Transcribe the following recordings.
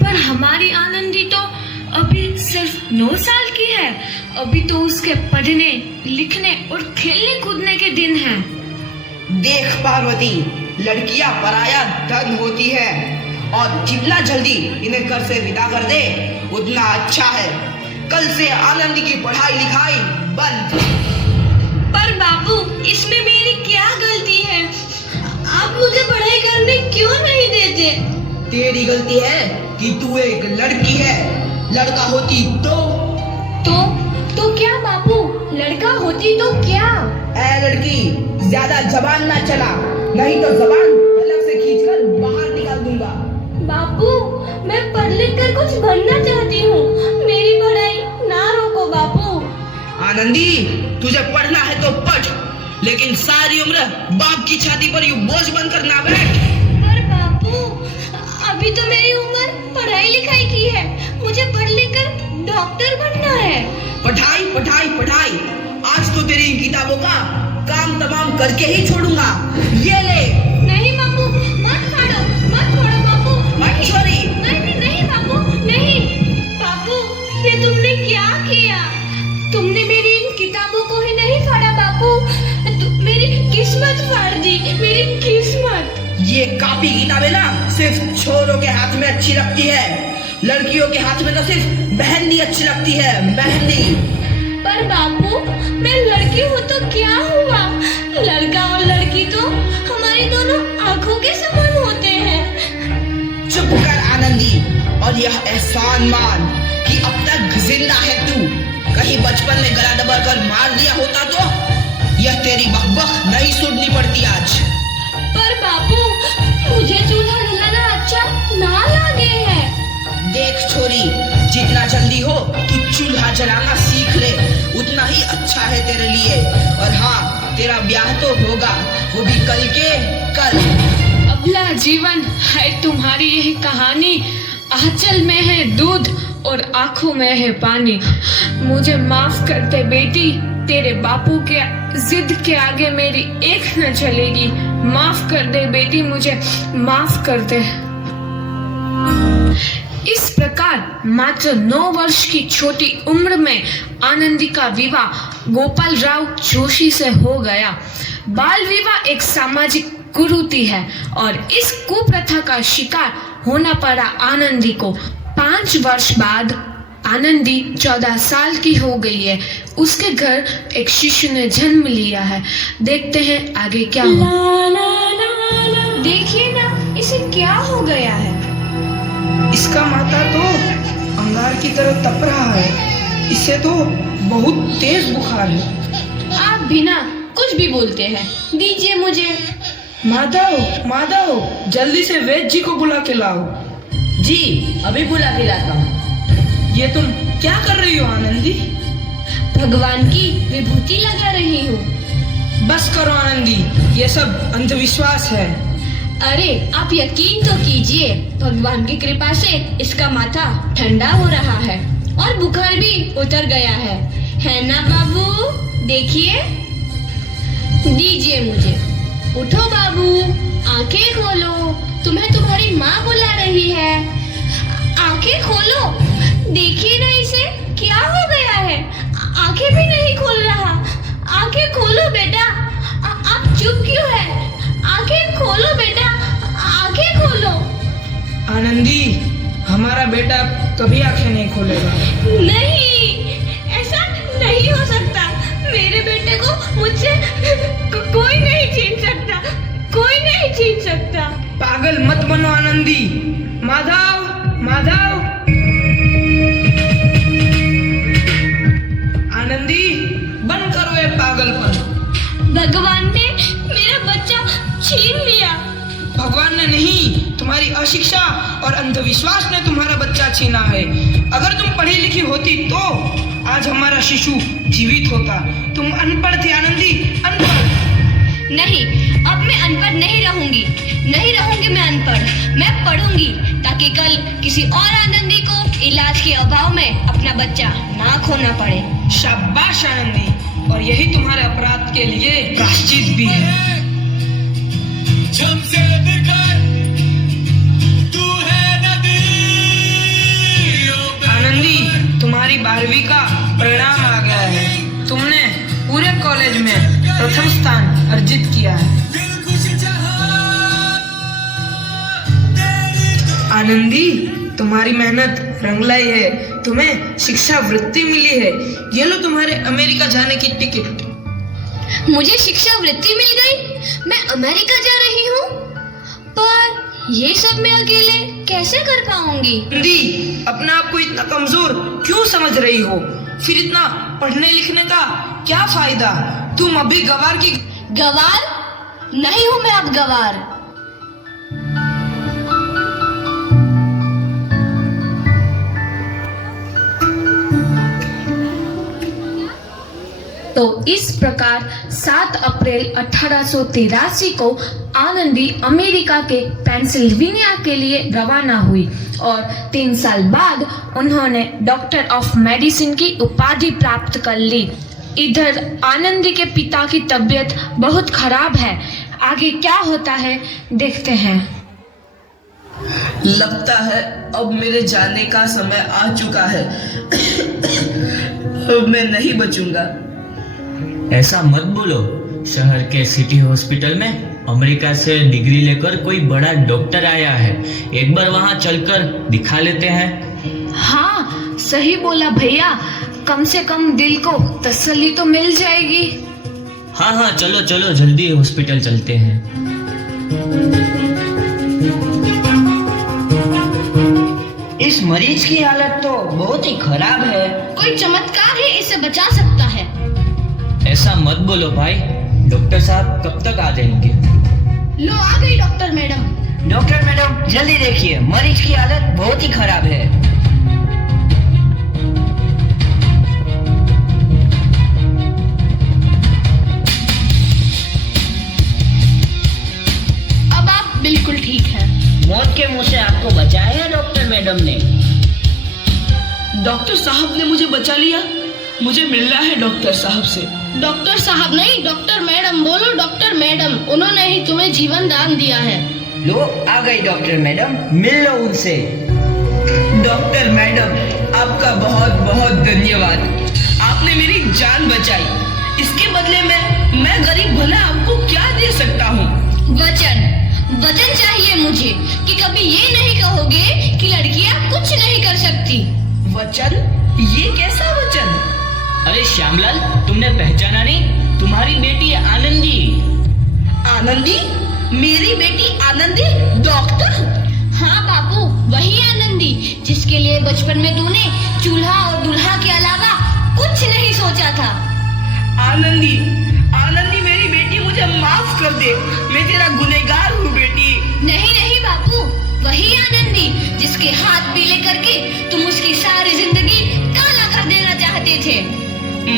पर हमारी आनंदी तो अभी सिर्फ 9 साल की है। अभी तो उसके पढ़ने लिखने और खेलने कूदने के दिन हैं। देख पार्वती, लड़कियां पराया धन होती है और जितना जल्दी इन्हें घर से विदा कर दे उतना अच्छा है। कल से आनंदी की पढ़ाई लिखाई बंद। पर बापू, इसमें मेरी क्या गलती है? आप मुझे पढ़ाई करने क्यों नहीं देते? तेरी गलती है कि तू एक लड़की है। लड़का होती तो क्या बापू? लड़का होती तो क्या? ऐ लड़की, ज्यादा जबान ना चला, नहीं तो जबान अलग से खींचकर बाहर निकाल दूंगा। बापू, मैं पढ़ लिख कर कुछ बनना चाहती हूँ। मेरी पढ़ाई ना रोको बापू। आनंदी, तुझे पढ़ना है तो पढ़, लेकिन सारी उम्र बाप की छाती पर यूं बोझ बनकर ना बैठ। पर बापू, अभी तो मेरी उम्र पढ़ाई लिखाई की है। मुझे पढ़ लिख कर डॉक्टर बनना है। पढ़ाई पढ़ाई पढ़ाई, आज तो तेरी इन किताबों का काम तमाम करके ही छोड़ूंगा। ये ले। नहीं बापू, मत छोड़ो बापू। मत छोड़ी। नहीं बापू, नहीं। बापू, ये तुमने क्या किया? तुमने मेरी इन किताबों को ही नहीं फाड़ा बापू, मेरी किस्मत फाड़ दी, मेरी किस्मत। ये कॉपी किताबें ना सिर्फ छोरों के हाथ में अच्छी लगती है, लड़कियों के हाथ में तो सिर्फ मेहंदी अच्छी लगती है, मेहंदी। पर बापू, मैं लड़की हूँ तो क्या हुआ? लड़का और लड़की तो हमारी दोनों आंखों के समान होते हैं। चुप कर आनंदी, और यह एहसान मान कि अब तक जिंदा है तू। कहीं बचपन में गला दबाकर मार दिया होता तो यह तेरी बकबक नहीं सुननी पड़ती आज। पर बापू, मुझे चूल्हा जलाना अच्छा ना लगे है। देख छोरी, जितना जल्दी हो तू चूल्हा जलाना सीख ले, उतना ही अच्छा है तेरे लिए। और हाँ, तेरा ब्याह तो होगा, वो भी कल के कल। अबला जीवन है तुम्हारी यही कहानी। आंचल में है दूध और आंखों में है पानी। मुझे माफ कर दे बेटी, तेरे बापू के जिद के आगे मेरी एक न चलेगी। माफ कर दे बेटी, मुझे माफ कर दे। इस प्रकार मात्र 9 वर्ष की छोटी उम्र में आनंदी का विवाह गोपाल राव जोशी से हो गया। बाल विवाह एक सामाजिक कुरीति है और इस कुप्रथा का शिकार होना पड़ा आनंदी को। 5 वर्ष बाद आनंदी 14 साल की हो गई है। उसके घर एक शिशु ने जन्म लिया है। देखते हैं आगे क्या हुआ। देखिए ना, इसे क्या हो गया है? इसका माथा तो अंगार की तरह तप रहा है। इसे तो बहुत तेज बुखार है। आप बिना कुछ भी बोलते हैं, दीजिए मुझे। माधव, जल्दी से वैद्य जी को बुला के लाओ। जी, अभी बुला के लाता हूँ। ये तुम क्या कर रही हो आनंदी? भगवान की विभूति लगा रही हूँ। बस करो आनंदी, ये सब अंधविश्वास है। अरे आप यकीन तो कीजिए, भगवान की कृपा से इसका माथा ठंडा हो रहा है और बुखार भी उतर गया है ना बाबू? देखिए, दीजिए मुझे। उठो बाबू, आंखें खोलो, तुम्हें तुम्हारी माँ बुला रही है। आंखें खोलो, देखिए ना इसे क्या हो गया है। आंखें भी नहीं खोल रहा। आंखें खोलो बेटा। आप चुप क्यों है? आंखें खोलो बेटा, आंखें खोलो। आनंदी, हमारा बेटा कभी आंखें नहीं खोलेगा। नहीं, ऐसा नहीं हो सकता। मेरे बेटे को मुझसे कोई नहीं छीन सकता, कोई नहीं छीन सकता। पागल मत बनो आनंदी। माधव, आनंदी, बंद करो ये पागलपन। भगवान ने मेरा बच्चा छीन लिया। भगवान ने नहीं, तुम्हारी अशिक्षा और अंधविश्वास ने तुम्हारा बच्चा छीना है। अगर तुम पढ़ी लिखी होती तो आज हमारा शिशु जीवित होता। तुम अनपढ़ थी आनंदी, अनपढ़। नहीं, अब मैं अनपढ़ नहीं रहूंगी मैं अनपढ़। मैं पढ़ूंगी ताकि कल किसी और आनंदी को इलाज के अभाव में अपना बच्चा ना खोना पड़े। शाबाश आनंदी, और यही तुम्हारे अपराध के लिए प्रायश्चित भी है। जमशेद कर, तू है नदी 12वीं का परिणाम आ गया है। तुमने पूरे कॉलेज में प्रथम स्थान अर्जित किया है। आनंदी, तुम्हारी मेहनत रंग लाई है। तुम्हें शिक्षा वृत्ति मिली है। ये लो तुम्हारे अमेरिका जाने की टिकट। मुझे शिक्षा वृत्ति मिल गई, मैं अमेरिका जा रही हूँ। पर ये सब मैं अकेले कैसे कर पाऊंगी? आनंदी, अपने आप को इतना कमजोर क्यों समझ रही हो? फिर इतना पढ़ने लिखने का क्या फायदा? तुम अभी गवार की गवार नहीं हूँ मैं अब गवार। तो इस प्रकार 7 अप्रैल 1883 को आनंदी अमेरिका के पेंसिल्वेनिया के लिए रवाना हुई और 3 साल बाद उन्होंने डॉक्टर ऑफ मेडिसिन की उपाधि प्राप्त कर ली। इधर आनंदी के पिता की तबीयत बहुत खराब है। आगे क्या होता है देखते हैं। लगता है अब मेरे जाने का समय आ चुका है। अब मैं नहीं बचूंगा। ऐसा मत बोलो। शहर के सिटी हॉस्पिटल में अमेरिका से डिग्री लेकर कोई बड़ा डॉक्टर आया है। एक बार वहां चलकर दिखा लेते हैं। हाँ, सही बोला भैया। कम से कम दिल को तसल्ली तो मिल जाएगी। हाँ हाँ, चलो चलो जल्दी हॉस्पिटल चलते हैं। इस मरीज की हालत तो बहुत ही खराब है। कोई चमत्कार ही इसे बचा सकता है। ऐसा मत बोलो भाई। डॉक्टर साहब कब तक आ जाएंगे? लो आ गई डॉक्टर मैडम। डॉक्टर मैडम जल्दी देखिए, मरीज की हालत बहुत ही खराब है। अब आप बिल्कुल ठीक हैं। मौत के मुंह से आपको बचाया है डॉक्टर मैडम ने। डॉक्टर साहब ने मुझे बचा लिया। मुझे मिलना है डॉक्टर साहब से। डॉक्टर साहब नहीं, डॉक्टर मैडम बोलो। डॉक्टर मैडम, उन्होंने ही तुम्हें जीवन दान दिया है। लो आ गई डॉक्टर मैडम, मिल लो उनसे। डॉक्टर मैडम, आपका बहुत बहुत धन्यवाद। आपने मेरी जान बचाई। इसके बदले में मैं गरीब भला आपको क्या दे सकता हूँ? वचन चाहिए मुझे कि कभी ये नहीं कहोगे कि लड़कियां कुछ नहीं कर सकती। वचन? ये कैसा वचन? अरे श्यामलाल, तुमने पहचाना नहीं? तुम्हारी बेटी आनंदी। आनंदी? मेरी बेटी आनंदी डॉक्टर? हाँ बापू, वही आनंदी जिसके लिए बचपन में तूने चूल्हा और दूल्हा के अलावा कुछ नहीं सोचा था। आनंदी, आनंदी मेरी बेटी, मुझे माफ कर दे। मैं तेरा गुनहगार हूँ बेटी। नहीं नहीं बापू, वही आनंदी जिसके हाथ पीले करके तुम उसकी सारी जिंदगी काला कर देना चाहते थे।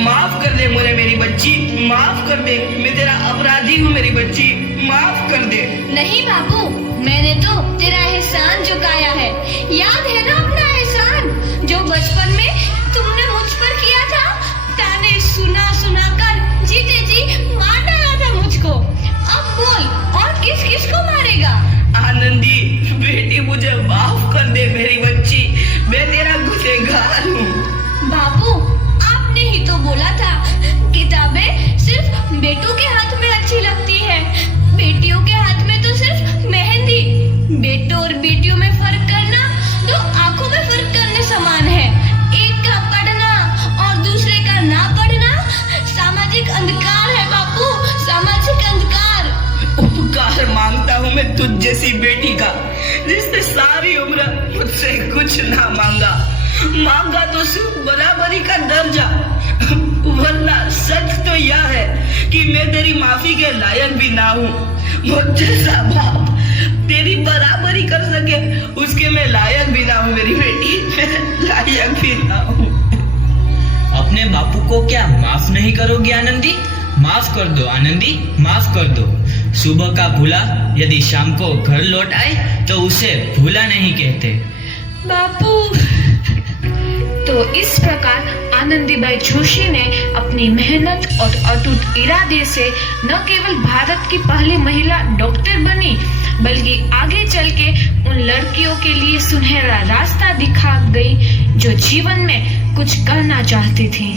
माफ कर दे मुझे मेरी बच्ची, माफ कर दे। मैं तेरा अपराधी हूँ मेरी बच्ची, माफ कर दे। नहीं बापू, मैंने तो तेरा एहसान चुकाया है। याद है ना अपना एहसान जो बचपन में तुमने मुझ पर किया था? ताने सुना सुना कर जीते जी मार डाला था मुझको। अब बोल, और किस किस को मारेगा? आनंदी बेटी, मुझे माफ कर दे मेरी बच्ची। मैं तेरा गुनहगार हूँ। बापू, आपने ही तो बोला था किताबें सिर्फ बेटों के हाथ में अच्छी लगती है, बेटियों के हाथ में तो सिर्फ मेहंदी। बेटों और बेटियों में फर्क करना तो आंखों में फर्क करने समान है। एक का पढ़ना और दूसरे का ना पढ़ना सामाजिक अंधकार है बापू, सामाजिक अंधकार। उपकार मांगता हूँ मैं तुझ जैसी बेटी का, जिसने सारी उम्र मुझसे कुछ ना मांगा तो सिर्फ बराबरी का दर्जा। वरना सच तो यह है कि मैं तेरी माफी के लायक भी ना हूँ। मुझ जैसा बाप तेरी बराबरी कर सके उसके मैं लायक भी ना हूँ मेरी बेटी, मैं लायक भी ना हूँ। अपने बापू को क्या माफ नहीं करोगी आनंदी? माफ कर दो आनंदी, माफ कर दो। सुबह का भूला यदि शाम को घर लौट आए तो उसे भूला नहीं कहते। बापू। तो इस प्रकार आनंदीबाई जोशी ने अपनी मेहनत और अटूट इरादे से न केवल भारत की पहली महिला डॉक्टर बनी, बल्कि आगे चल के उन लड़कियों के लिए सुनहरा रास्ता दिखा गई जो जीवन में कुछ करना चाहती थी।